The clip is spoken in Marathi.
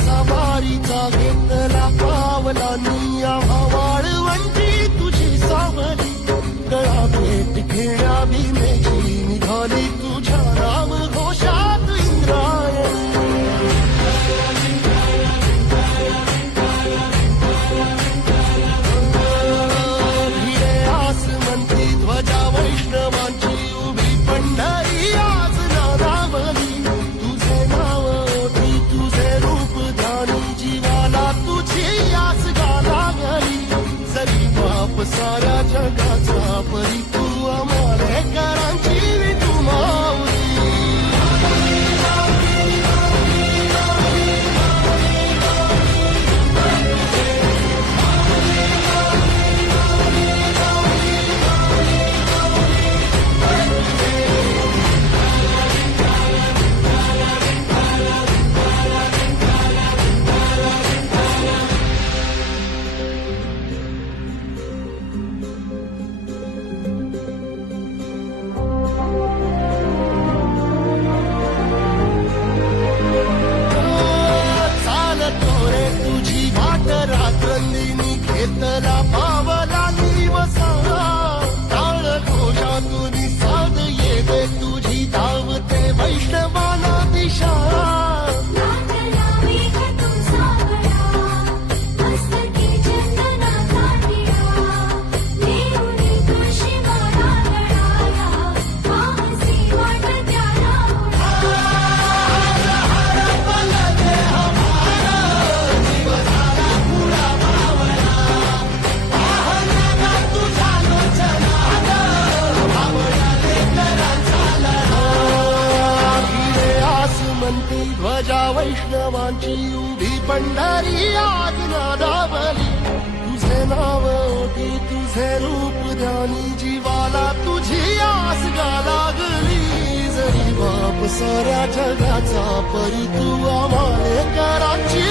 सवारीचा घेतला पावला निया वाळवंटी तुझी सावली गळा भेट घेण्या भीमेची निघाली तुझ्या राम घोषात इंद्रायणी भिडे आसमंती ध्वजा वैष्णवांची उभी पंढरी आज नादावली तुझे नाव ओठी तुझे रूप ध्यानी जीवाला तुझी आस गाला गली जरी बाप साऱ्या जगाचा परी तू आमालेकरांची तू माऊली रात्रंदिनी घेतला पावला दिवसा टाळ घोषातून साध येते तुझी धावते वैष्णवाना दिशा ध्वजा वैष्णवांची उभी पंढरी आज नादावली तुझे नाव ओठी तुझे रूप ध्यानी जीवाला तुझी आस गा लागली जरी बाप साऱ्या जगाचा परी तू आमालेकरांची